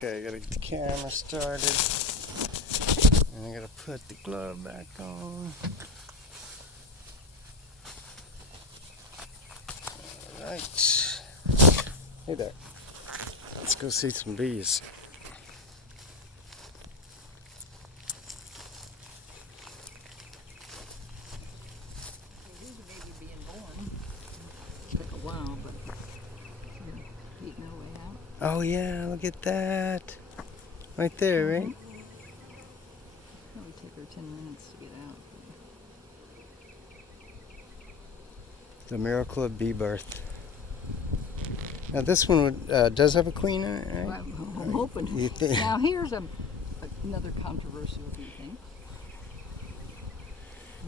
Okay, I gotta get the camera started. And I gotta put the glove back on. Alright. Hey there. Let's go see some bees. Here's a baby being born. It took a while, but she's eating her way out. Oh yeah, look at that. Right there, right? Probably took her 10 minutes to get out. The miracle of bee birth. Now this one does have a queen in it, right? Well, I'm hoping. Now here's another controversial bee thing.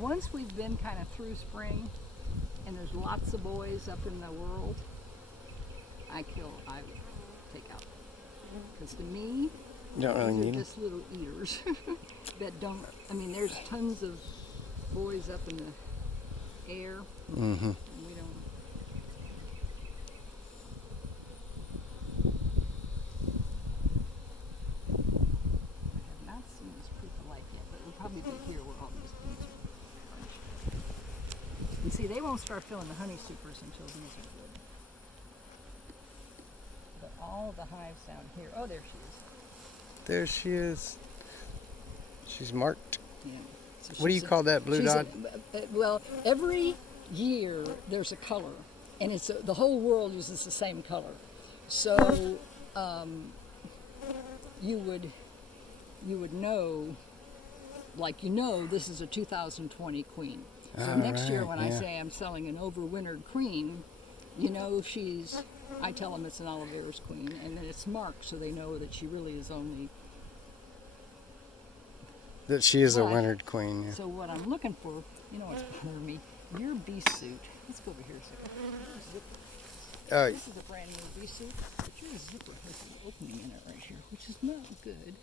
Once we've been kind of through spring and there's lots of boys up in the world, I take out. Because to me, don't really these need are just little eaters that don't, I mean, there's tons of boys up in the air. Mm-hmm. And we don't. I have not seen this proof of life yet, but we'll probably be here where all these bees are. And see, they won't start filling the honey supers until these are good. But all the hives down here, oh, there she is. There she is. She's marked. Yeah. So What do you call that, blue dot? Well, every year there's a color, and the whole world uses the same color. So you would know, like this is a 2020 queen. So next year when I say I'm selling an overwintered queen, I tell them it's an Oliveira's queen, and then it's marked so they know that she really is only. That she is a wintered queen. Yeah. So what I'm looking for, what's bothering me, your bee suit. Let's go over here a second. This is a brand new bee suit, but your zipper has an opening in it right here, which is not good.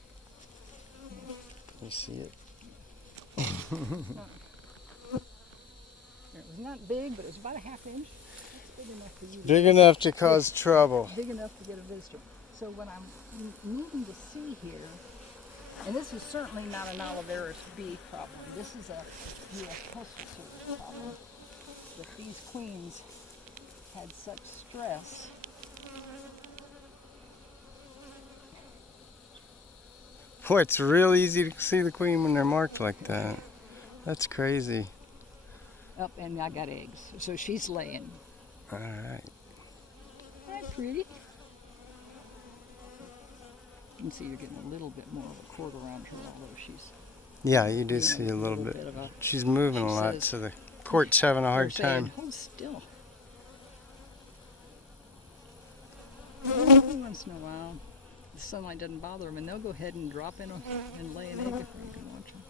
You see it? It was not big, but it was about a half inch. That's big enough for you. Big enough to cause trouble. Big enough to get a visitor. So what I'm needing to see here, and this is certainly not an Oliveira's bee problem. This is a U.S. Postal Service problem. That these queens had such stress. Boy, it's real easy to see the queen when they're marked like that. That's crazy. Oh, and I got eggs. So she's laying. All right. That's pretty. You can see you're getting a little bit more of a cord around her, although she's. Yeah, you do see a little bit. She's moving a lot, so the court's having a hard time. Hold still. Every once in a while, the sunlight doesn't bother them, and they'll go ahead and drop in and lay an egg before you can watch them.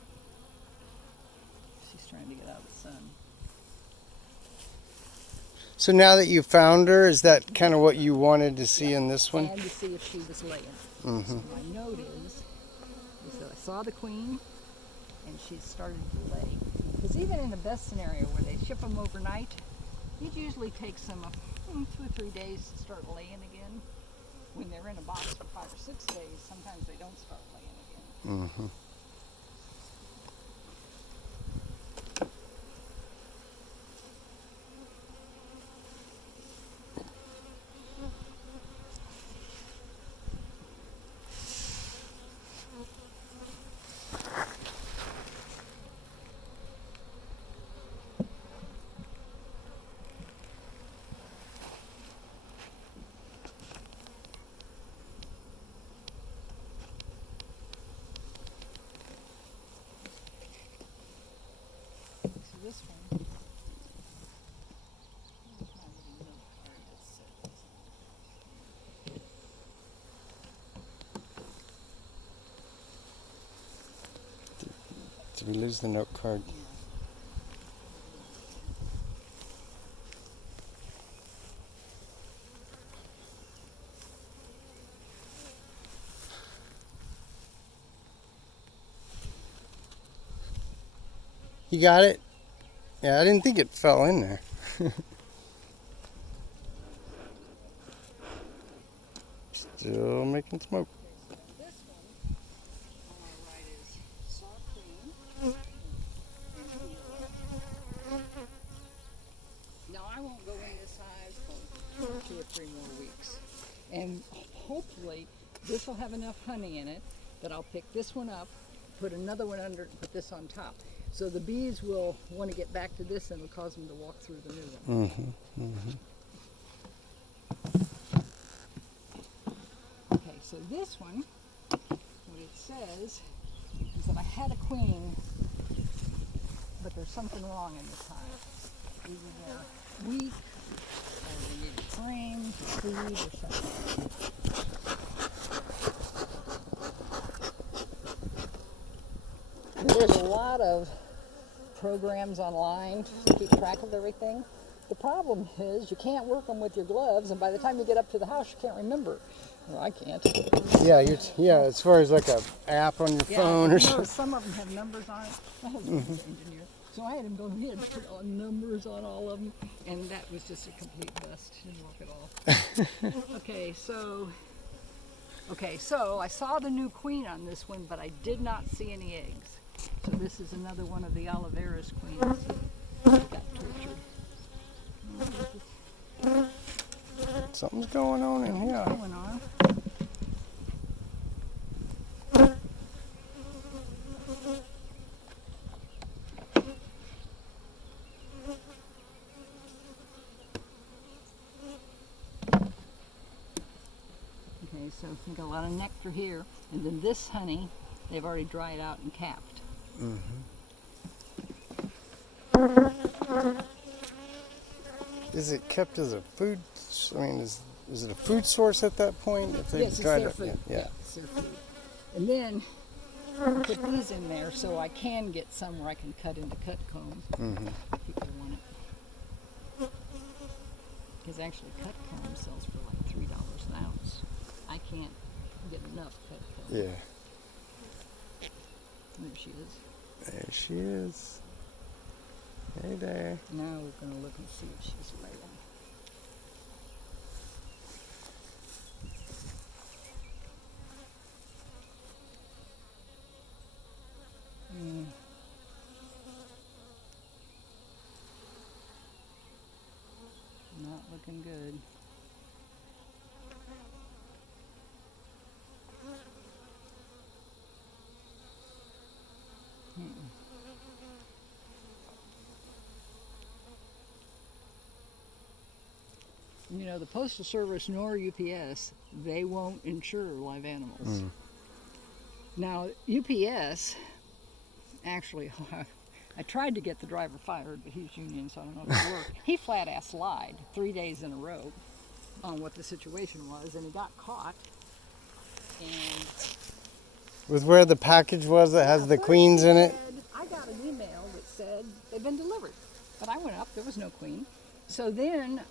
She's trying to get out of the sun. So now that you found her, is that kind of what you wanted to see in this one? And to see if she was laying. Mm-hmm. So my note is that I saw the queen, and she started to lay. Because even in the best scenario where they ship them overnight, it usually takes them 2 or 3 days to start laying again. When they're in a box for 5 or 6 days, sometimes they don't start laying again. Mm-hmm. So this one. Did we lose the note card? You got it? Yeah, I didn't think it fell in there. Still making smoke. Now I won't go in this hive for 2 or 3 more weeks. And hopefully this will have enough honey in it that I'll pick this one up, put another one under it, and put this on top. So the bees will want to get back to this and it'll cause them to walk through the new one. Okay, so this one, what it says is that I had a queen, but there's something wrong in this hive. Either they're weak, or they need trained to feed, or something. There's a lot of programs online to keep track of everything. The problem is you can't work them with your gloves, and by the time you get up to the house, you can't remember. Well, I can't. Yeah, as far as like a app on your phone or something. Some of them have numbers on it. My husband's an engineer, so I had him go ahead and put on numbers on all of them, and that was just a complete bust. Didn't work at all. Okay, so I saw the new queen on this one, but I did not see any eggs. So this is another one of the Oliveras queens that got tortured. Something's going on in here. What's going on? Okay, so we got a lot of nectar here, and then this honey, they've already dried out and capped. Is it kept as a food? I mean, is it a food source at that point? If they Yes, it's dried their it? food. Yeah. It's their food. And then I put these in there so I can get some where I can cut into cut combs. If people want it. Because actually cut comb sells for like $3 an ounce. I can't get enough cut comb. Yeah. There she is. There she is. Hey there. Now we're going to look and see if she's laying. Not looking good. You know, the Postal Service nor UPS, they won't insure live animals. Now, UPS, actually, I tried to get the driver fired, but he's union, so I don't know if it worked. He flat-ass lied 3 days in a row on what the situation was, and he got caught. And With where the package was that has the queens in it? I got an email that said they've been delivered. But I went up, there was no queen. So then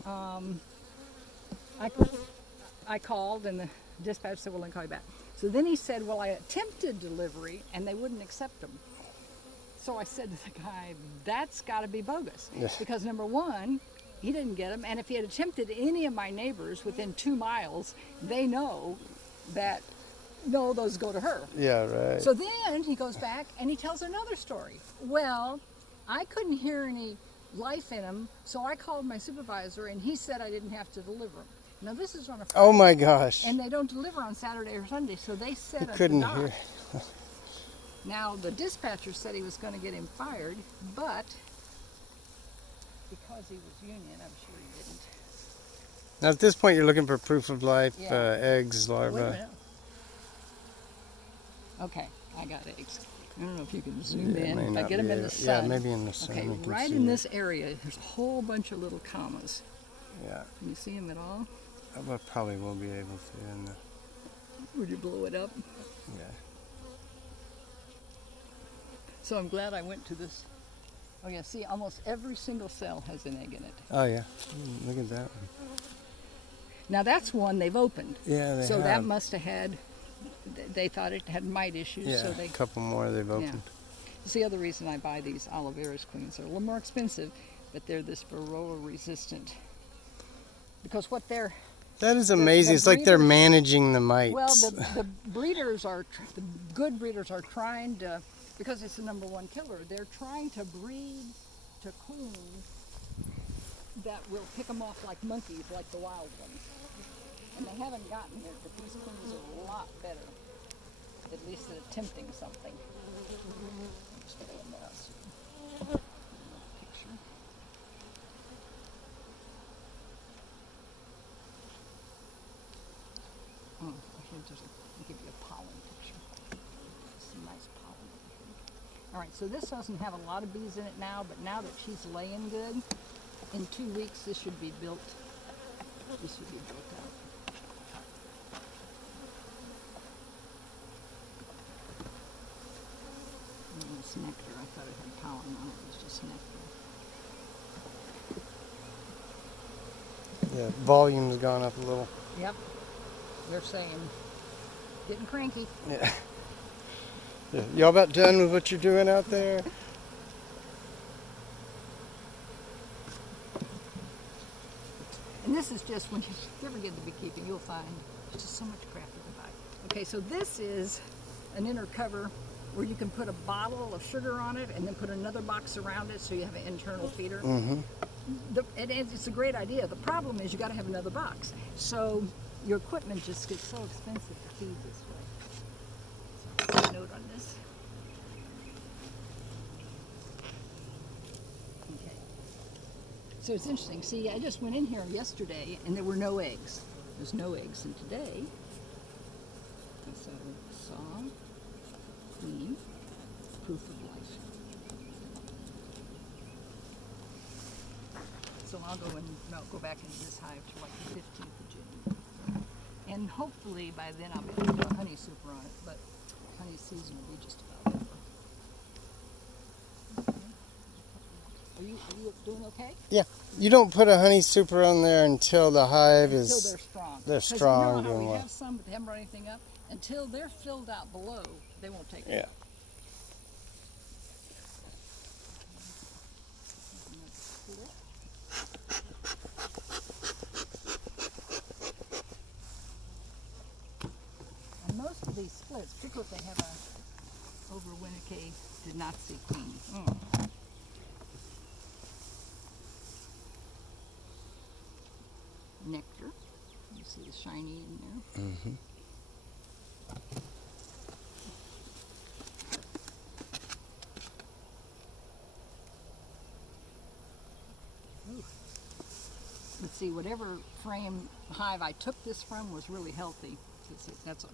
I called, and the dispatch said, well, I'll call you back. So then he said, well, I attempted delivery, and they wouldn't accept them. So I said to the guy, that's got to be bogus. Yes. Because number one, he didn't get them, and if he had attempted any of my neighbors within 2 miles, they know that, no, those go to her. Yeah, right. So then he goes back and he tells another story. Well, I couldn't hear any life in them, so I called my supervisor and he said I didn't have to deliver them. Now this is on a Friday, Oh my gosh. and they don't deliver on Saturday or Sunday, so they set You up couldn't the dock. hear. Now the dispatcher said he was going to get him fired, but because he was union, I'm sure he didn't. Now at this point, you're looking for proof of life, Yeah. eggs, Wait a larvae. minute. Okay, I got eggs. I don't know if you can zoom Yeah, in. may If I not get be them in able- the sun. Yeah, maybe in the sun. Okay, you can right see in it. this area, there's a whole bunch of little commas. Yeah, Can you see them at all? I probably will be able to. In the, Would you blow it up? yeah. So I'm glad I went to this. Oh yeah, see, almost every single cell has an egg in it. Oh yeah. Look at that one. Now that's one they've opened. Yeah, they So have. that must have had, they thought it had mite issues, Yeah, so they, a couple more they've opened. it's the other reason I buy these Oliveras queens. They're a little more expensive, but they're this varroa resistant. Because what they're, That is amazing. the It's like they're breeders- managing the mites. well, the breeders are, the good breeders are trying to because it's the #1 killer. They're trying to breed to queens that will pick them off like monkeys, like the wild ones. And they haven't gotten there, but these queens are a lot better, at least at attempting something. I'm just going to mess. Picture. I'll give you a pollen picture. Some nice pollen. All right, so this doesn't have a lot of bees in it now, but now that she's laying good, in 2 weeks this should be built. This should be built out. And it's nectar. I thought it had pollen on it. It was just nectar. Yeah, volume's gone up a little. Yep. They're saying, getting cranky. Yeah. Yeah. Y'all about done with what you're doing out there? And this is just, when you ever get into beekeeping, you'll find there's just so much crap you can buy. Okay, so this is an inner cover where you can put a bottle of sugar on it and then put another box around it so you have an internal feeder. Mm-hmm. It's a great idea. The problem is you got to have another box. So your equipment just gets so expensive to feed this way. So I'll put a note on this. Okay. So it's interesting. See, I just went in here yesterday and there were no eggs. There's no eggs. And today, so saw, queen, proof of life. So I'll go back into this hive to like the 15th of June. And hopefully by then I'll be able to put a honey super on it, but honey season will be just about over. Okay. Are you doing okay? Yeah. You don't put a honey super on there until the hive is... Until they're strong. They're strong, you know how doing we well. have some, but they haven't brought anything up. Until they're filled out below, they won't take it. Yeah. And most of these splits, particularly if they have a over-Winnicke did not see queen. Nectar. You see the shiny in there. Mm-hmm. Let's see, whatever frame hive I took this from was really healthy.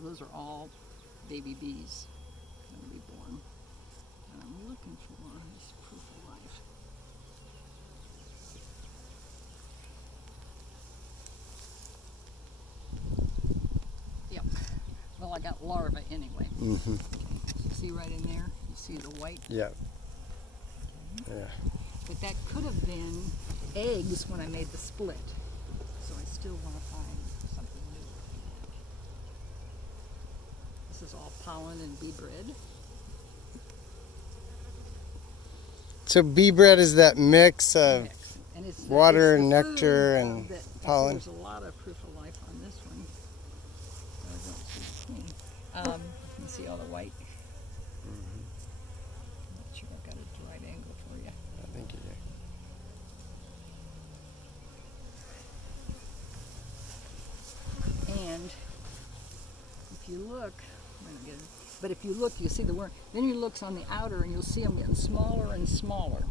Those are all baby bees going to be born. And I'm looking for this proof of life. Yep. Well, I got larvae anyway. Mm-hmm. See right in there? You see the white? Yeah. Yeah. But that could have been eggs when I made the split. So I still want to find something new. This is all pollen and bee bread. So bee bread is that mix of And it's water, it's the nectar, food, and that, pollen. There's a lot of proof of life on this one. I don't see the queen. You see all the white? Mm-hmm. I'm not sure I've got a right angle for you. I think you do. And if you look, but if you look, you see the worm. Then you look on the outer and you'll see them getting smaller and smaller.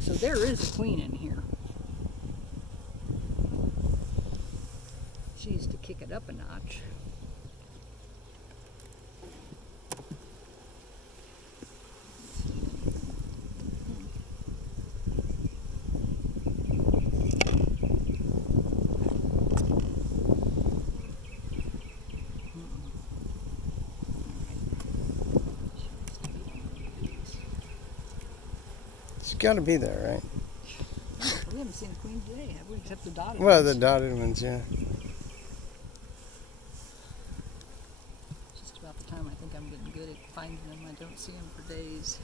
So there is a queen in here. She needs to kick it up a notch. She's got to be there, right? We haven't seen a queen today, have we? Except the dotted Well, ones. the dotted ones, yeah. Just about the time I think I'm getting good at finding them. I don't see them for days.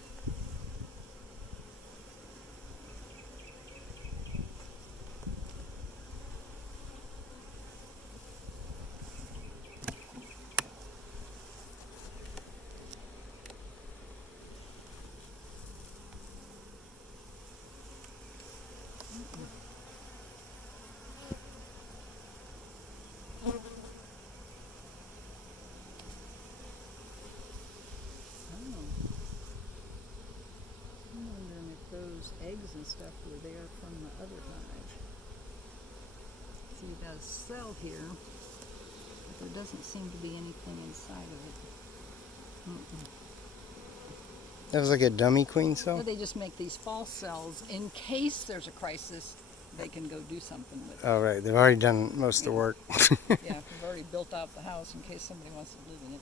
and stuff were there from the other hive. See, it does cell here, but there doesn't seem to be anything inside of it. That was like a dummy queen So cell? they just make these false cells in case there's a crisis. They can go do something with it. Oh, right. They've already done most of the work. Yeah, we've already built out the house in case somebody wants to live in it.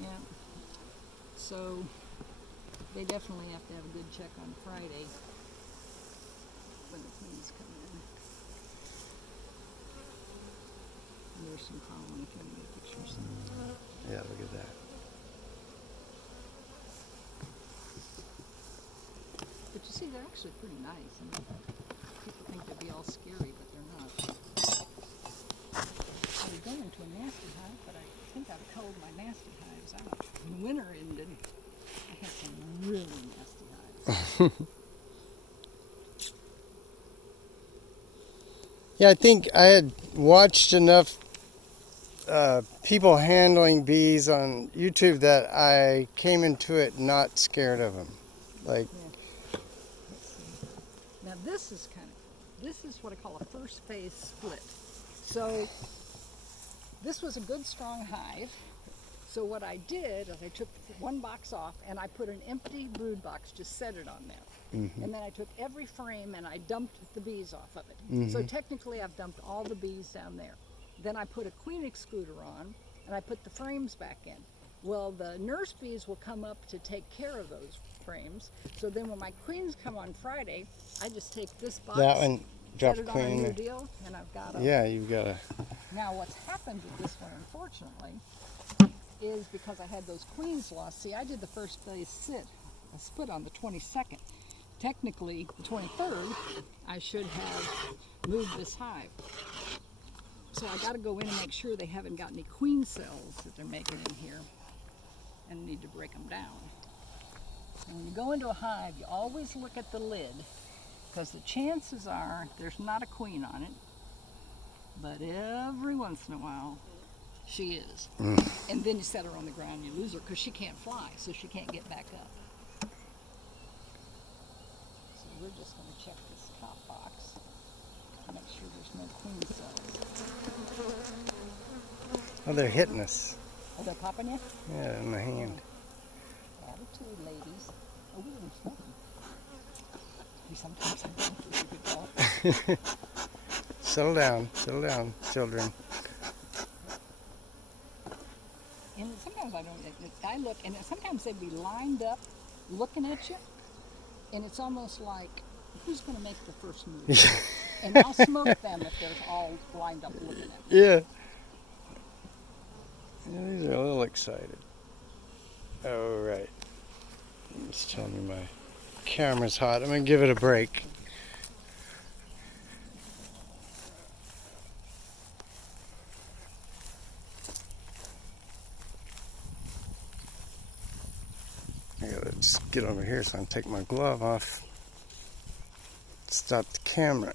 Yeah. So they definitely have to have a good check on Friday when the queens come in. And there's some pollen if you want to get pictures. Yeah, look at that. But you see, they're actually pretty nice. I mean, people think they'd be all scary, but they're not. I was going to a nasty hive, but I think I've culled my nasty hives out. When winter ended, I had some really nasty hives. Yeah, I think I had watched enough people handling bees on YouTube that I came into it not scared of them. Like, Yeah. Now this is kind of cool. This is what I call a first phase split. So this was a good strong hive. So what I did is I took one box off and I put an empty brood box, just set it on there. And then I took every frame and I dumped the bees off of it. So technically I've dumped all the bees down there. Then I put a queen excluder on and I put the frames back in. Well, the nurse bees will come up to take care of those frames. So then when my queens come on Friday, I just take this box, that one, drop set it queen on a in new there. deal, and I've got a... Yeah, you've got a... Now what's happened with this one, unfortunately, is because I had those queens lost. See, I did the first phase split on the 22nd. Technically, the 23rd, I should have moved this hive. So I got to go in and make sure they haven't got any queen cells that they're making in here, and need to break them down. And when you go into a hive, you always look at the lid, because the chances are there's not a queen on it, but every once in a while she is. And then you set her on the ground, you lose her because she can't fly, so she can't get back up. So we're just going to check this top box to make sure there's no queen cells. Oh, they're hitting us. Oh, they're popping you? Yeah, in my hand. Attitude, ladies. Oh, we didn't smoke them. Sometimes I think it's a good dog. Settle down, children. And sometimes I don't. I look, and sometimes they'd be lined up, looking at you, and it's almost like, who's going to make the first move? And I'll smoke them if they're all lined up looking at me. Yeah. Yeah, these are a little excited. Oh, right. It's telling me my camera's hot. I'm going to give it a break. I gotta just get over here so I can take my glove off. Stop the camera.